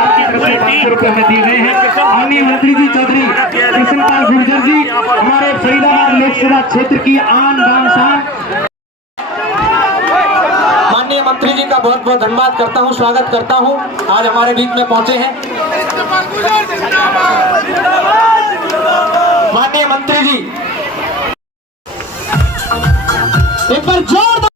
आपकी तरफ से 500 रुपए हमें दिए गए हैं। माननीय मंत्री जी चौधरी कृष्णपाल गुर्जर जी, हमारे फरीदाबाद लोकसभा क्षेत्र की आन बान शान। माननीय मंत्री जी का बहुत बहुत धन्यवाद करता हूं, स्वागत करता हूं, आज हमारे बीच में पहुंचे हैं। माननीय मंत्री जी एक बार जोरदार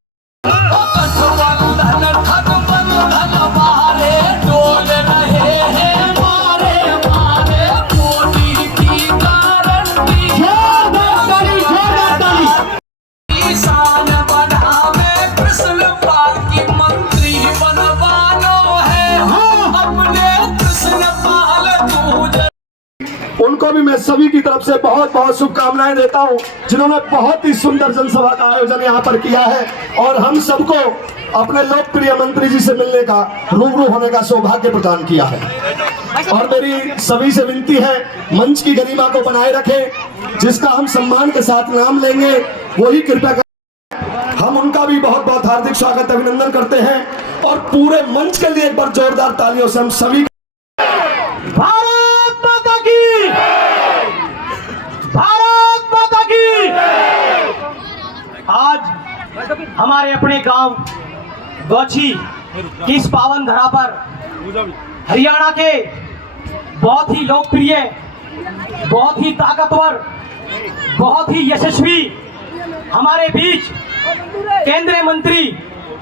उनको भी मैं सभी की तरफ से बहुत बहुत शुभकामनाएं देता हूं, जिन्होंने बहुत ही सुंदर जनसभा का आयोजन यहां पर किया है और हम सबको अपने लोकप्रिय मंत्री जी से मिलने का, रूबरू होने का सौभाग्य प्रदान किया है। और मेरी सभी से विनती है, मंच की गरिमा को बनाए रखें, जिसका हम सम्मान के साथ नाम लेंगे वही कृपया कर। हम उनका भी बहुत बहुत हार्दिक स्वागत अभिनंदन करते हैं और पूरे मंच के लिए एक बार जोरदार तालियों से हम सभी भारत माता की, भारत माता की। आज हमारे अपने गांव गौछी की इस पावन धरा पर हरियाणा के बहुत ही लोकप्रिय, बहुत ही ताकतवर, बहुत ही यशस्वी हमारे बीच केंद्रीय मंत्री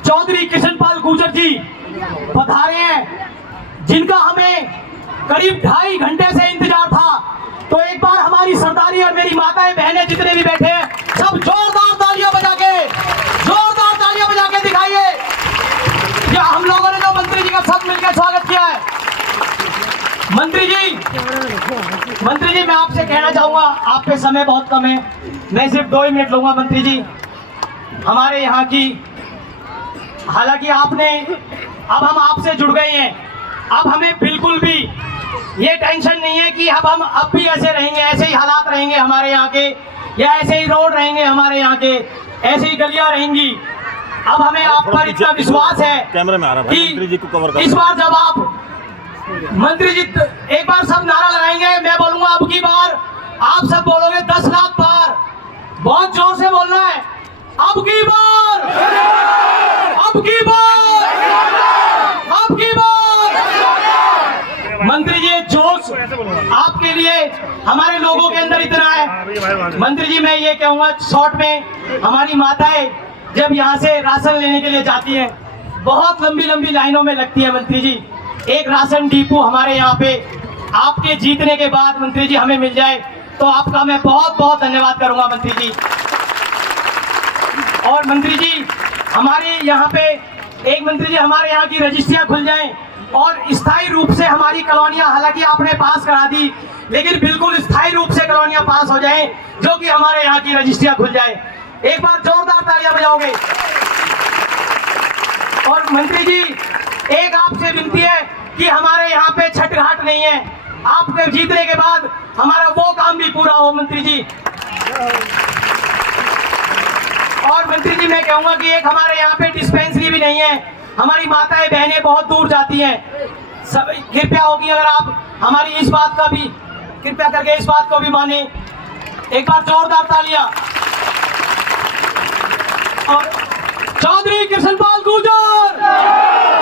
चौधरी कृष्णपाल गुर्जर जी पधारे हैं, जिनका हमें करीब 2.5 घंटे से इंतजार था। तो एक बार हमारी सरदारी और मेरी माताएं बहनें जितने भी बैठे हैं, सब जोरदार तालियां बजा के दिखाइए कि हम लोगों ने जो मंत्री जी का साथ मिलकर स्वागत किया है। मंत्री जी मैं आपसे कहना चाहूंगा, आप पे समय बहुत कम है, मैं सिर्फ 2 ही मिनट लूंगा। मंत्री जी हमारे यहाँ की, हालांकि आपने, अब हम आपसे जुड़ गए हैं, अब हमें बिल्कुल भी ये टेंशन नहीं है कि अब भी ऐसे रहेंगे, ऐसे ही हालात रहेंगे हमारे यहाँ के, या ऐसे ही रोड रहेंगे हमारे यहाँ के, ऐसे ही गलियां रहेंगी। अब हमें आप पर इतना विश्वास है कि इस बार जब आप मंत्री जी एक बार सब नारा लगाएंगे, मैं बोलूंगा अब की बार, आप सब बोलोगे 10 लाख पार, बहुत जोर से बोलना है, अब की बार, अब की बार, अब की बार। मंत्री जी जोश आपके लिए हमारे लोगों के अंदर इतना है। मंत्री जी मैं ये कहूंगा शॉर्ट में, हमारी माताएं जब यहाँ से राशन लेने के लिए जाती हैं, बहुत लंबी लंबी लाइनों में लगती है। मंत्री जी एक राशन डिपो हमारे यहाँ पे आपके जीतने के बाद मंत्री जी हमें मिल जाए तो आपका मैं बहुत बहुत धन्यवाद करूंगा मंत्री जी। और मंत्री जी हमारे यहाँ पे एक, मंत्री जी हमारे यहाँ की रजिस्ट्रियां खुल जाएं और स्थायी रूप से हमारी कॉलोनियां, हालांकि आपने पास करा दी, लेकिन बिल्कुल स्थायी रूप से कॉलोनियां पास हो जाएं, जो कि हमारे यहाँ की रजिस्ट्रियां खुल जाए। एक बार जोरदार तालियां बजाओगे। और मंत्री जी एक आपसे विनती है कि हमारे यहाँ पे छठ घाट नहीं है, आपके जीतने के बाद हमारा वो काम भी पूरा हो मंत्री जी। और मंत्री जी मैं कहूंगा कि एक हमारे यहाँ पे डिस्पेंसरी भी नहीं है, हमारी माताएं बहनें बहुत दूर जाती हैं, सब कृपया होगी अगर आप हमारी इस बात का भी, कृपया करके इस बात को भी माने। एक बार जोरदार तालियां। और चौधरी कृष्णपाल गुर्जर,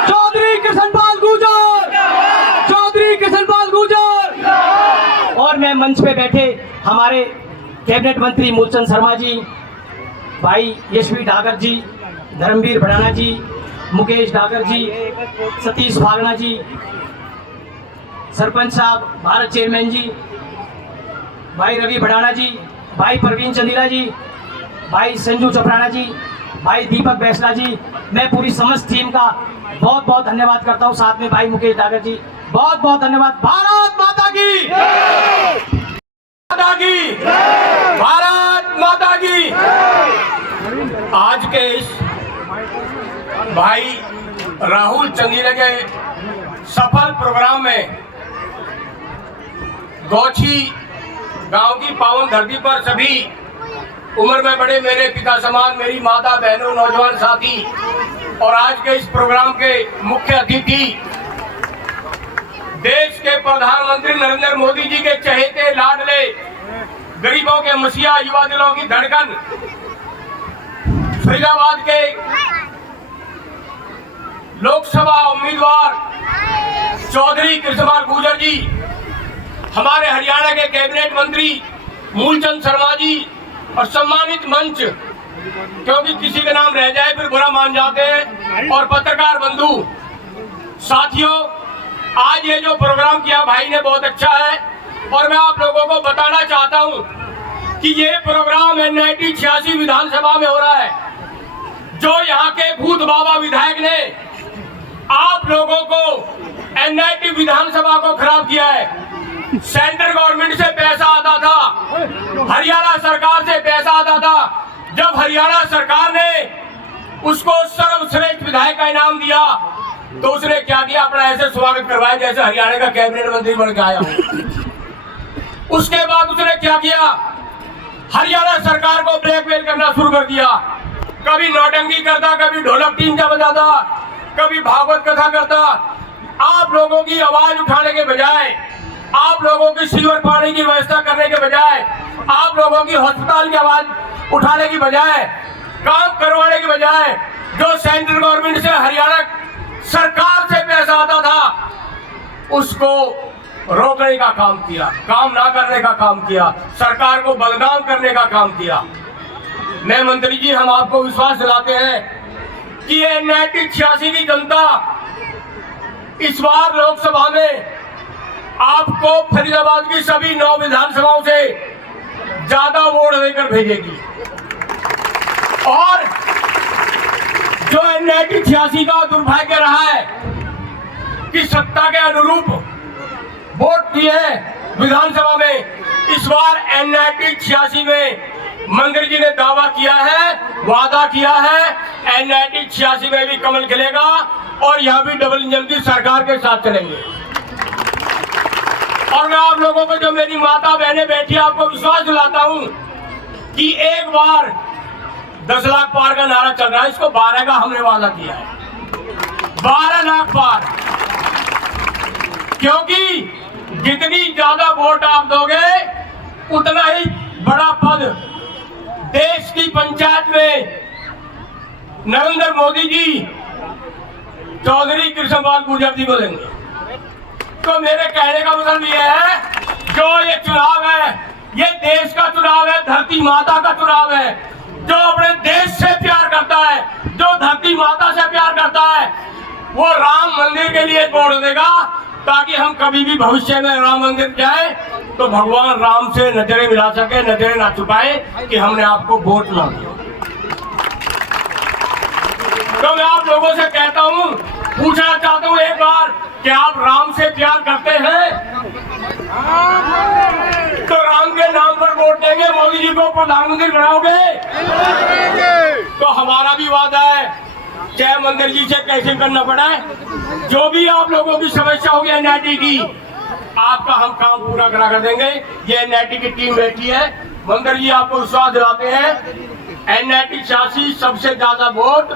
चौधरी कृष्णपाल गुर्जर, चौधरी कृष्णपाल गुर्जर। और मैं मंच पे बैठे हमारे कैबिनेट मंत्री मूलचंद शर्मा जी, भाई यशवी डागर जी, धर्मवीर भड़ाना जी, मुकेश डागर जी, सतीश भागना जी, सरपंच साहब, भारत चेयरमैन जी, भाई रवि भड़ाना जी, भाई प्रवीण चंदीला जी, भाई संजू चपराना जी, भाई दीपक बैसला जी, मैं पूरी समस्त टीम का बहुत बहुत धन्यवाद करता हूं, साथ में भाई मुकेश डागर जी, बहुत बहुत धन्यवाद। भारत माता की, माता की, भारत माता की। आज के इस भाई राहुल चंदीला के सफल प्रोग्राम में गौछी गांव की पावन धरती पर सभी उम्र में बड़े मेरे पिता समान मेरी माता बहनों नौजवान साथी और आज के इस प्रोग्राम के मुख्य अतिथि प्रधानमंत्री नरेंद्र मोदी जी के चहेते लाडले, गरीबों के मसीहा, युवा दिलों की धड़कन, फरीदाबाद के लोकसभा उम्मीदवार चौधरी कृष्णपाल गुर्जर जी, हमारे हरियाणा के कैबिनेट मंत्री मूलचंद शर्मा जी और सम्मानित मंच, क्योंकि किसी का नाम रह जाए फिर बुरा मान जाते हैं, और पत्रकार बंधु साथियों, आज ये जो प्रोग्राम किया भाई ने बहुत अच्छा है। और मैं आप लोगों को बताना चाहता हूं कि ये प्रोग्राम NIT 86 विधानसभा में हो रहा है। जो यहाँ के भूत बाबा विधायक ने आप लोगों को NIT विधानसभा को खराब किया है। सेंट्रल गवर्नमेंट से पैसा आता था, हरियाणा सरकार से पैसा आता था। जब हरियाणा सरकार ने उसको सर्वश्रेष्ठ विधायक का इनाम दिया तो उसने क्या किया, अपना ऐसे स्वागत करवाया जैसे हरियाणा का कैबिनेट मंत्री बन के आया हो। उसके बाद उसने क्या किया, हरियाणा सरकार को ब्लैकमेल करना शुरू कर दिया। कभी नौटंकी करता, कभी ढोलक टींजा बजाता, कभी भागवत कथा करता। आप लोगों की आवाज उठाने के बजाय, आप लोगों की सीवर पानी की व्यवस्था करने के बजाय, आप लोगों की अस्पताल की आवाज उठाने की बजाय, काम करवाने के बजाय, जो सेंट्रल गवर्नमेंट से हरियाणा सरकार से पैसा आता था उसको रोकने का काम किया, काम ना करने का काम किया, सरकार को बदनाम करने का काम किया। मैं मंत्री जी, हम आपको विश्वास दिलाते हैं कि ये NIT 86 की जनता इस बार लोकसभा में आपको फरीदाबाद की सभी 9 विधानसभाओं से ज्यादा वोट देकर भेजेगी। और जो NIT 86 का दुर्भाग्य रहा है कि सत्ता के अनुरूप वोट दिए विधानसभा में, इस बार NIT 86 में मंत्री जी ने दावा किया है, वादा किया है, NIT 86 में भी कमल खिलेगा और यहाँ भी डबल इंजन की सरकार के साथ चलेंगे। और मैं आप लोगों को, जो मेरी माता बहनें बैठी, आपको विश्वास दिलाता हूं कि एक बार 10 लाख पार का नारा चल रहा है, इसको 12 का हमने वादा किया है, 12 लाख पार। क्योंकि जितनी ज्यादा वोट आप दोगे उतना ही बड़ा पद देश की पंचायत में नरेंद्र मोदी जी चौधरी कृष्णपाल गुर्जर जी को देंगे। तो मेरे कहने का मतलब ये है, जो ये चुनाव है ये देश का चुनाव है, धरती माता का चुनाव है। जो अपने देश से प्यार करता है, जो धरती माता से प्यार करता है, वो राम मंदिर के लिए वोट देगा, ताकि हम कभी भी भविष्य में राम मंदिर जाए तो भगवान राम से नजरें मिला सके, नजरें ना छुपाए कि हमने आपको वोट ना दिया। तो मैं आप लोगों से कहता हूं, पूछना चाहता हूं एक बार, कि आप राम से प्यार करते हैं? तो राम के नाम पर वोट देंगे, मोदी जी को प्रधानमंत्री बनाओगे? तो हमारा भी वादा है, चाहे मंदिर जी से कैसे करना पड़ा है, जो भी आप लोगों की समस्या होगी NIT की, आपका हम काम पूरा करा कर देंगे। ये NIT की टीम बैठी है, मंदिर जी आपको विश्वास दिलाते हैं, NIT 86 सबसे ज्यादा वोट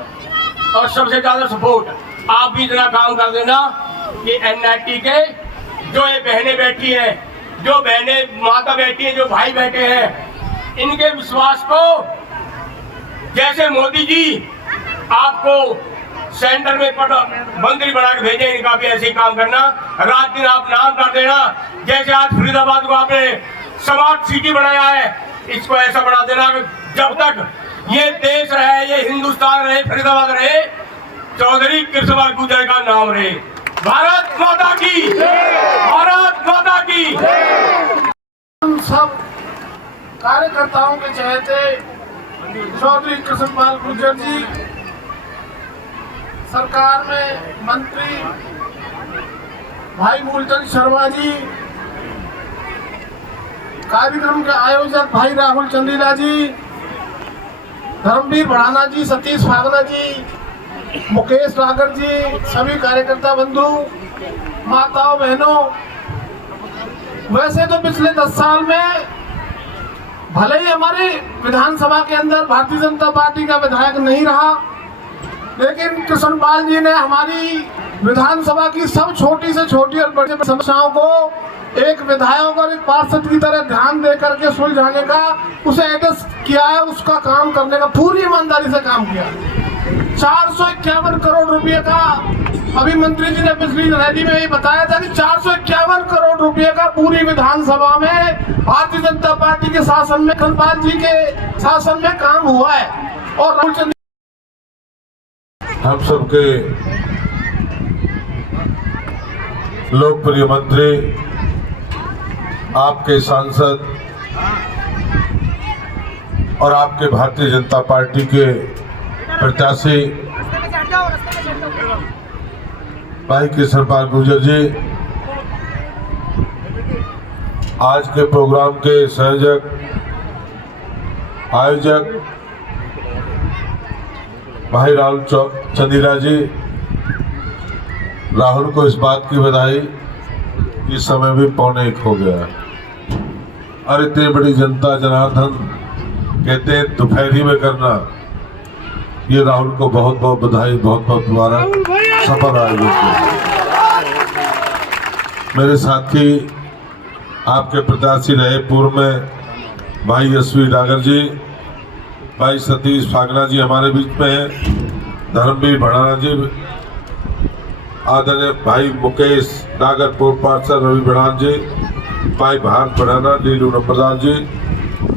और सबसे ज्यादा सपोर्ट। आप भी इतना काम कर देना कि NIT के जो ये बहनें बैठी हैं, जो बहनें माता बैठी है, जो भाई बैठे हैं, इनके विश्वास को, जैसे मोदी जी आपको सेंटर में मंत्री बना के भेजे, इनका भी ऐसे ही काम करना, रात दिन आप नाम कर देना। जैसे आज फरीदाबाद को आपने स्मार्ट सिटी बनाया है, इसको ऐसा बना देना कि जब तक ये देश रहे, ये हिंदुस्तान रहे, फरीदाबाद रहे, चौधरी कृष्णपाल गुर्जर का नाम रहे। भारत माता की, भारत माता की। हम सब कार्यकर्ताओं के चहेते चौधरी कृष्णपाल गुर्जर जी सरकार में मंत्री भाई मूलचंद शर्मा जी, कार्यक्रम के आयोजक भाई राहुल चंदीला जी, धर्मवीर बढ़ाना जी, सतीश फागना जी, मुकेश रागर जी, सभी कार्यकर्ता बंधु, माताओं बहनों, वैसे तो पिछले 10 साल में भले ही हमारे विधानसभा के अंदर भारतीय जनता पार्टी का विधायक नहीं रहा, लेकिन कृष्णपाल जी ने हमारी विधानसभा की सब छोटी से छोटी और बड़ी समस्याओं को एक विधायक और एक पार्षद की तरह ध्यान दे करके सुलझाने का उसे एड्रेस किया है, उसका काम करने का पूरी ईमानदारी से काम किया। 451 करोड़ रुपए का अभी मंत्री जी ने पिछली रैली में ही बताया था कि 451 करोड़ रुपए का पूरी विधानसभा में भारतीय जनता पार्टी के शासन में, धनपाल जी के शासन में काम हुआ है। और राहुल चंद्र हम सबके लोकप्रिय मंत्री, आपके सांसद और आपके भारतीय जनता पार्टी के प्रत्याशी भाई कृष्णपाल गुर्जर जी, आज के प्रोग्राम के संयोजक आयोजक भाई राहुल चंदीला जी, राहुल को इस बात की बधाई कि समय भी 1:45 हो गया है और इतनी बड़ी जनता जनार्दन कहते हैं दोपहरी में करना, ये राहुल को बहुत बहुत बधाई, बहुत बहुत मुबारक सफल आयोजित। मेरे साथी आपके प्रत्याशी रहे पूर्व में भाई SV डागर जी, भाई सतीश फागना जी हमारे बीच में हैं, धर्मवीर भड़ाना जी, आदरणीय भाई मुकेश डागर पूर्व पार्षद रवि बढ़ान जी, भाई भारत बढ़ाना, लीलू नंबरदार जी,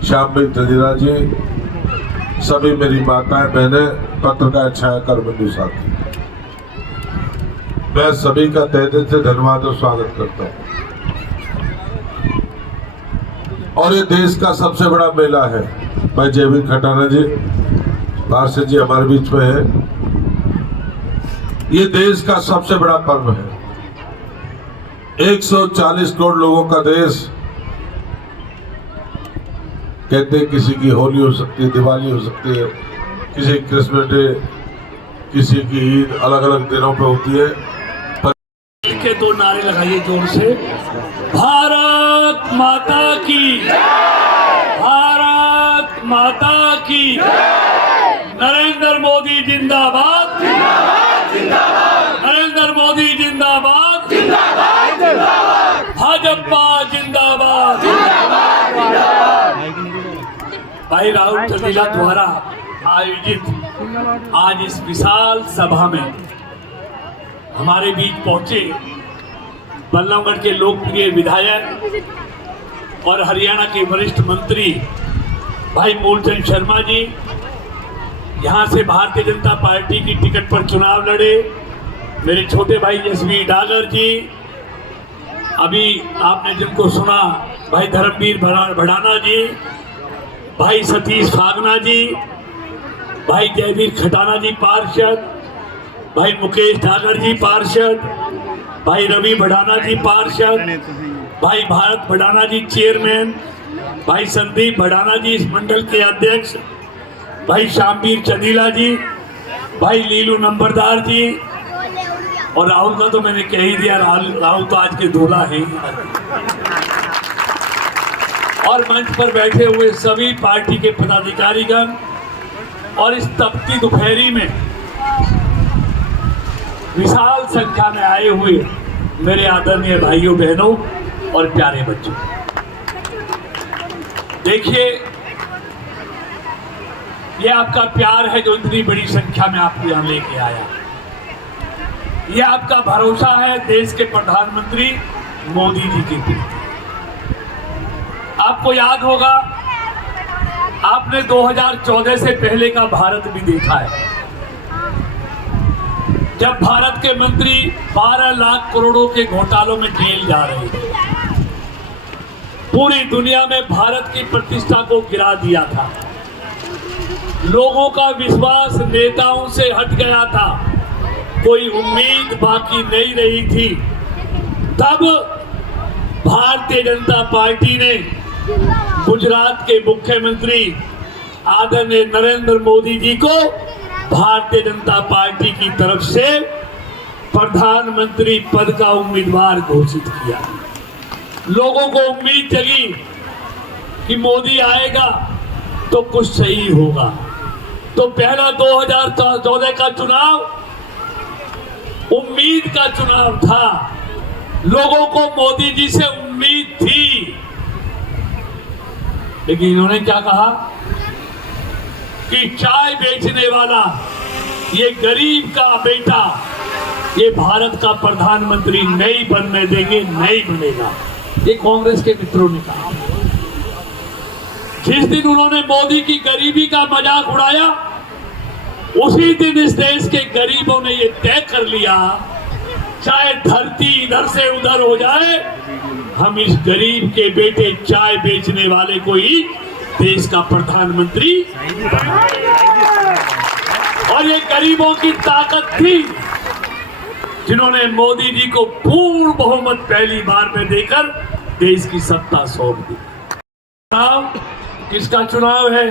श्यामवीर चंदीला जी, सभी मेरी माताएं बहनें, पत्रकार छायाकर बंधु साथी, मैं सभी का तहे दिल से धन्यवाद और स्वागत करता हूं। और ये देश का सबसे बड़ा मेला है। भाई जयवीर खटाना जी, पार्षद जी हमारे बीच में है। ये देश का सबसे बड़ा पर्व है। 140 करोड़ लोगों का देश, कहते हैं किसी की होली हो सकती है, दिवाली हो सकती है, किसी की क्रिसमस डे, किसी की ईद, अलग अलग दिनों पे होती है। के 2 नारे लगाइए जोर से। भारत माता की, भारत माता की, नरेंद्र मोदी जिंदाबाद, नरेंद्र मोदी जिंदाबाद, भाजपा जिंदाबाद। भाई राहुल चंदीला द्वारा आयोजित आज इस विशाल सभा में हमारे बीच पहुंचे बल्लभगढ़ के लोकप्रिय विधायक और हरियाणा के वरिष्ठ मंत्री भाई मूलचंद शर्मा जी, यहाँ से भारतीय जनता पार्टी की टिकट पर चुनाव लड़े मेरे छोटे भाई SV डागर जी, अभी आपने जिनको सुना भाई धर्मवीर भड़ाना जी, भाई सतीश फागना जी, भाई जयवीर खटाना जी पार्षद, भाई मुकेश डागर जी पार्षद, भाई रवि बढ़ाना जी पार्षद, भाई भारत बढ़ाना जी चेयरमैन, भाई संदीप बढ़ाना जी इस मंडल के अध्यक्ष, भाई श्यामवीर चंदीला जी, भाई लीलू नंबरदार जी, और राहुल का तो मैंने कह ही दिया, राहुल तो आज के दूल्हा है। और मंच पर बैठे हुए सभी पार्टी के पदाधिकारीगण और इस तपती दोपहरी में विशाल संख्या में आए हुए मेरे आदरणीय भाइयों बहनों और प्यारे बच्चों, देखिए ये आपका प्यार है जो इतनी बड़ी संख्या में आपको यहाँ लेके आया। ये आपका भरोसा है देश के प्रधानमंत्री मोदी जी के प्रति। आपको याद होगा, आपने 2014 से पहले का भारत भी देखा है, जब भारत के मंत्री 12 लाख करोड़ों के घोटालों में जेल जा रहे थे। पूरी दुनिया में भारत की प्रतिष्ठा को गिरा दिया था। लोगों का विश्वास नेताओं से हट गया था, कोई उम्मीद बाकी नहीं रही थी। तब भारतीय जनता पार्टी ने गुजरात के मुख्यमंत्री आदरणीय नरेंद्र मोदी जी को भारतीय जनता पार्टी की तरफ से प्रधानमंत्री पद का उम्मीदवार घोषित किया। लोगों को उम्मीद जगी कि मोदी आएगा तो कुछ सही होगा। तो पहला 2014 का चुनाव उम्मीद का चुनाव था। लोगों को मोदी जी से उम्मीद थी, लेकिन इन्होंने क्या कहा कि चाय बेचने वाला, ये गरीब का बेटा, ये भारत का प्रधानमंत्री नहीं बनने देंगे, नहीं बनेगा। ये कांग्रेस के मित्रों ने कहा। जिस दिन उन्होंने मोदी की गरीबी का मजाक उड़ाया, उसी दिन इस देश के गरीबों ने ये तय कर लिया, चाहे धरती इधर से उधर हो जाए, हम इस गरीब के बेटे चाय बेचने वाले को ही देश का प्रधानमंत्री बनाएंगे। और ये गरीबों की ताकत थी जिन्होंने मोदी जी को पूर्ण बहुमत पहली बार में देकर देश की सत्ता सौंप दी। चुनाव किसका चुनाव है?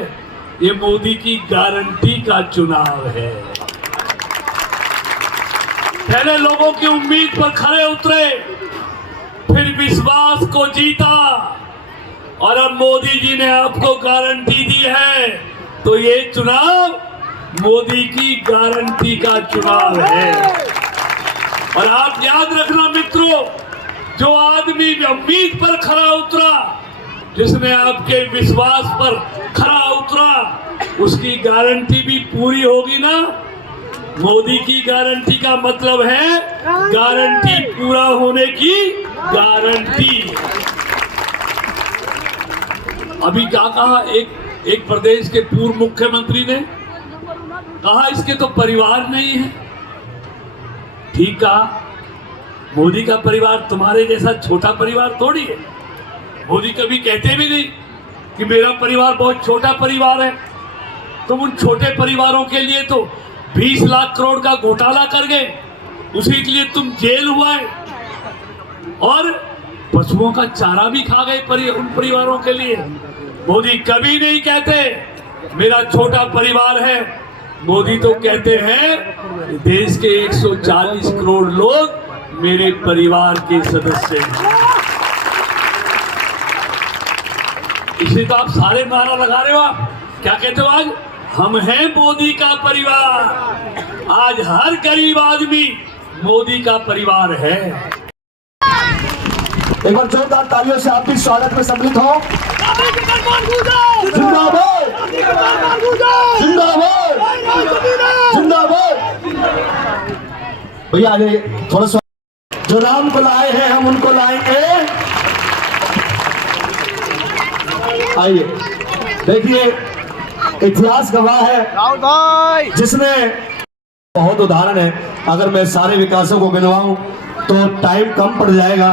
ये मोदी की गारंटी का चुनाव है। पहले लोगों की उम्मीद पर खरे उतरे, फिर विश्वास को जीता, और अब मोदी जी ने आपको गारंटी दी है, तो ये चुनाव मोदी की गारंटी का चुनाव है। और आप याद रखना मित्रों, जो आदमी उम्मीद पर खरा उतरा, जिसने आपके विश्वास पर खरा उतरा, उसकी गारंटी भी पूरी होगी ना। मोदी की गारंटी का मतलब है गारंटी पूरा होने की गारंटी। अभी क्या कहा एक प्रदेश के पूर्व मुख्यमंत्री ने कहा, इसके तो परिवार नहीं है। ठीक कहा, मोदी का परिवार तुम्हारे जैसा छोटा परिवार थोड़ी है। मोदी कभी कहते भी नहीं कि मेरा परिवार बहुत छोटा परिवार है। तुम उन छोटे परिवारों के लिए तो 20 लाख करोड़ का घोटाला कर गए, उसी के लिए तुम जेल हुआ है, और पशुओं का चारा भी खा गए उन परिवारों के लिए। मोदी कभी नहीं कहते मेरा छोटा परिवार है। मोदी तो कहते हैं देश के 140 करोड़ लोग मेरे परिवार के सदस्य हैं। इसलिए तो आप सारे नारा लगा रहे हो। आप क्या कहते हो? आज हम हैं मोदी का परिवार। आज हर गरीब आदमी मोदी का परिवार है। एक बार जोरदार तालियों से आप भी स्वागत में सम्मिलित हो। जिंदाबाद, जिंदाबाद, जिंदाबाद। भैया आगे थोड़ा सा, जो राम को लाए हैं हम उनको लाएंगे। आइए देखिए, इतिहास गवाह है, जिसने बहुत उदाहरण है। अगर मैं सारे विकासों को गिनवाऊं तो टाइम कम पड़ जाएगा।